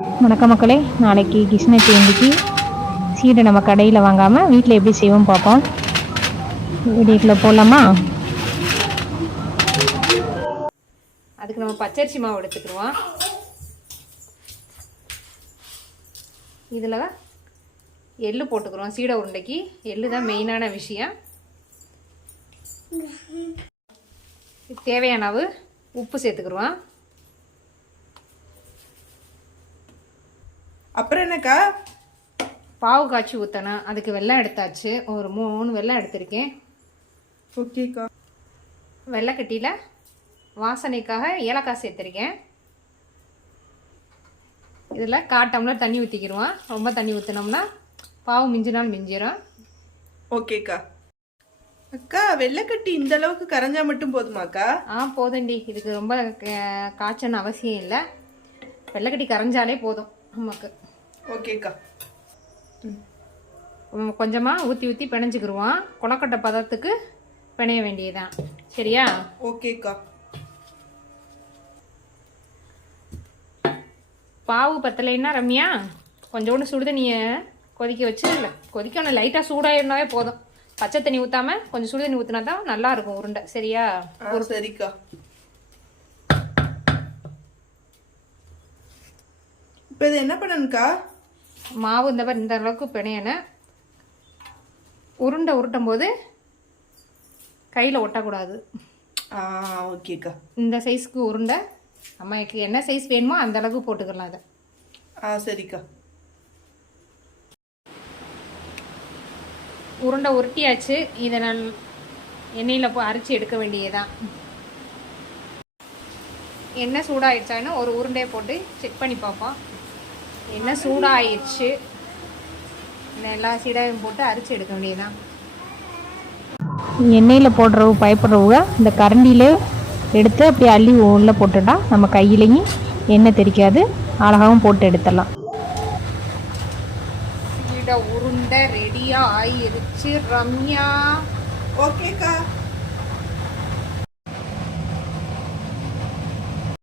வணக்கம் மக்களே. நாளைக்கு கிருஷ்ண ஜெயந்திக்கு சீடை நம்ம கடையில் வாங்காமல் வீட்டில் எப்படி செய்வோம் பார்ப்போம். வீடியோக்குள்ளே போகலாமா அதுக்கு நம்ம பச்சரிசி மாவு எடுத்துக்கிடுவோம். இதில் எள்ளு போட்டுக்கிறோம் சீடை உருண்டைக்கு. எள்ளு தான் மெயினான விஷயம். தேவையான உப்பு சேர்த்துக்கிடுவோம். அப்புறம் என்னக்கா? பாவு காய்ச்சி ஊற்றணும் அதுக்கு வெல்லம் எடுத்தாச்சு. ஒரு மூணு வெல்லம் எடுத்திருக்கேன். ஓகேக்கா. வெள்ளைக்கட்டியில் வாசனைக்காக ஏலக்காய் சேர்த்துருக்கேன். இதில் கால் டம்ளர் தண்ணி ஊற்றிக்கிடுவோம் ரொம்ப தண்ணி ஊற்றினோம்னா பாவு மிஞ்சினாலும் மிஞ்சிடும் ஓகேக்கா. அக்கா வெள்ளைக்கட்டி இந்த அளவுக்கு கரைஞ்சா மட்டும் போதுமாக்கா? ஆ போதும்டி இதுக்கு ரொம்ப காய்ச்சன்னு அவசியம் இல்லை. வெள்ளைக்கட்டி கரைஞ்சாலே போதும். நமக்கு ஓகேக்கா கொஞ்சமாக ஊற்றி ஊற்றி பிணைஞ்சிக்கிருவோம். கொலக்கட்டை பதத்துக்கு பிணைய வேண்டியதுதான். சரியா? ஓகேக்கா பாவு பத்தலைன்னா ரம்யா கொஞ்சோண்டு சுடுதண்ணியை கொதிக்க வச்சு இல்லை கொதிக்கணும் லைட்டாக சூடாயிருந்தாவே போதும். பச்சை தண்ணி ஊற்றாம கொஞ்சம் சுடுதண்ணி ஊற்றினா தான் நல்லா இருக்கும் உருண்டை. சரியா? ஆ சரிக்கா. இப்போ இது என்ன பண்ணணுக்கா மாவு இந்த மாதிரி இந்த அளவுக்கு பிணையணும் உருண்டை உருட்டும் போது கையில் ஒட்டக்கூடாது. ஓகேக்கா. இந்த சைஸ்க்கு உருண்டை நமக்கு என்ன சைஸ் வேணுமோ அந்த அளவுக்கு போட்டுக்கலாம் அதை. ஆ சரிக்கா. உருண்டை உருட்டியாச்சு இதை நான் எண்ணெயில் போ அரைச்சி எடுக்க வேண்டியதுதான். எண்ணெய் சூடாயிடுச்சான்னு ஒரு உருண்டையை போட்டு செக் பண்ணி பார்ப்போம். எண்ணெய் சூடாயிடுச்சு. இந்த எல்லா சீடாயும் போட்டு அரைச்சி எடுக்க வேண்டியதுதான். எண்ணெயில் போடுறவு பயப்படுறவங்க இந்த கரண்டியிலே எடுத்து அப்படியே அள்ளி உள்ளே போட்டுட்டா நம்ம கையிலையும் எண்ணெய் தெரிக்காது. அழகாகவும் போட்டு எடுத்துடலாம். சீடை உருண்டை ரெடியாக ஆயிருச்சு ரம்யா. ஓகேக்கா